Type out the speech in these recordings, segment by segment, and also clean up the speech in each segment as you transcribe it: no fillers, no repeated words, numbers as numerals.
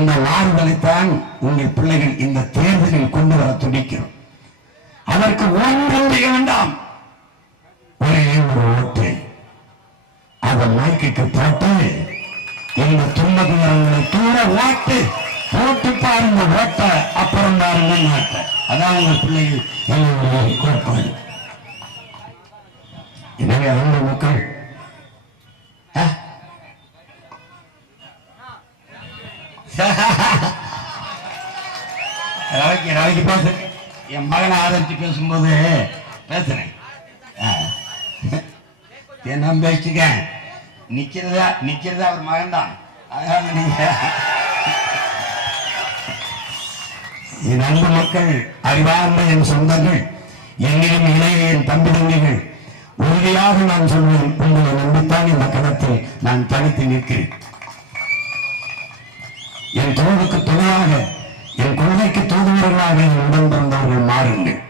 இந்த மாறுதலைத்தான் உங்கள் பிள்ளைகள் இந்த தேர்தலில் கொண்டு வர துடிக்கிறோம். அதற்கு ஒன்றும் செய்ய வேண்டாம், ஒரே ஒரு ஓட்டு அதை மைக்கு போட்டு இந்த துன்ப துயரங்களை தூர ஓட்டு போட்டு பாருங்க, ஓட்ட அப்புறம் பாருங்க நாட்ட. அதான் உங்க பிள்ளைகள் எங்களுடைய கோட்பாடு. எனவே அவங்க மக்கள் நாளைக்கு பேச என் மகனை ஆதரிச்சு பேசும்போது பேசுறேன். என்ன பேசிக்க நிக்கிறதா அவர் மகன் தான். அதனால நீங்க என் அன்பு மக்கள், அறிவார்ந்த என் சொந்தங்கள், என்னிடம் இளைய என் தம்பி தம்பிகள், உறுதியாக நான் சொல்வேன், உங்களை நம்பித்தான் இந்த களத்தில் நான் தனித்து நிற்கிறேன். என் தோளுக்கு துணையாக, என் கொள்கைக்கு தூதுவர்களாக என் உடன் பிறந்தவர்கள் மாறுங்கள்.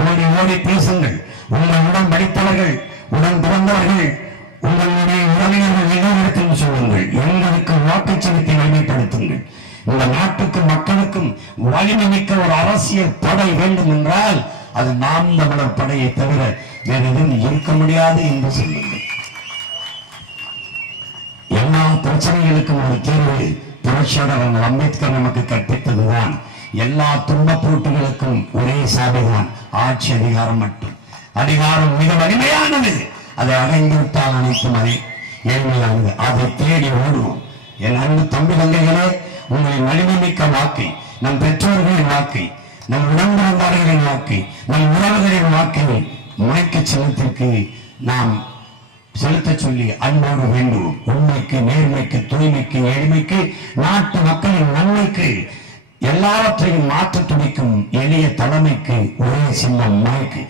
ஓடி ஓடி பேசுங்கள். உங்கள் உடன் படித்தவர்கள், உடன் பிறந்தவர்கள், உங்களுடைய உறவினர்கள் எல்லோருக்கும் சொல்லுங்கள். எங்களுக்கு வாக்கு செலுத்தி வலிமைப்படுத்துங்கள். இந்த நாட்டுக்கு மக்களுக்கும் வலிமை மிக்க ஒரு அரசியல் படை வேண்டும் என்றால் அது நாம் தமிழர் படையை தவிர வேறு எதுவும் இருக்க முடியாது என்று சொல்லுங்கள். எல்லா பிரச்சனைகளுக்கும் ஒரு தீர்வு புரட்சியாளர் அம்பேத்கர் நமக்கு கற்பித்ததுதான். எல்லா துன்ப போட்டுகளுக்கும் ஒரே சாலைதான், ஆட்சி அதிகாரம் மட்டும். அதிகாரம் மிக வலிமையானது, அதை அடைந்து விட்டால் அனைத்தும் அதை ஏழ்மையானது. அதை தேடி ஓடுவோம். என் அன்பு தம்பி தங்கைகளே, உங்களின் வலிமை மிக்க வாக்கை, நம் பெற்றோர்களின் வாக்கை, நம் உடன்பிறந்தார்களின் வாக்கை, நம் உறவுகளின் வாக்கை மைக்கு சின்னத்திற்கு நாம் செலுத்த சொல்லி அன்போடு வேண்டுவோம். உண்மைக்கு, நேர்மைக்கு, தூய்மைக்கு, எளிமைக்கு, நாட்டு மக்களின் நன்மைக்கு, எல்லாவற்றையும் மாற்ற துடிக்கும் எளிய தலைமைக்கு ஒரே சின்னம் மைக்கு.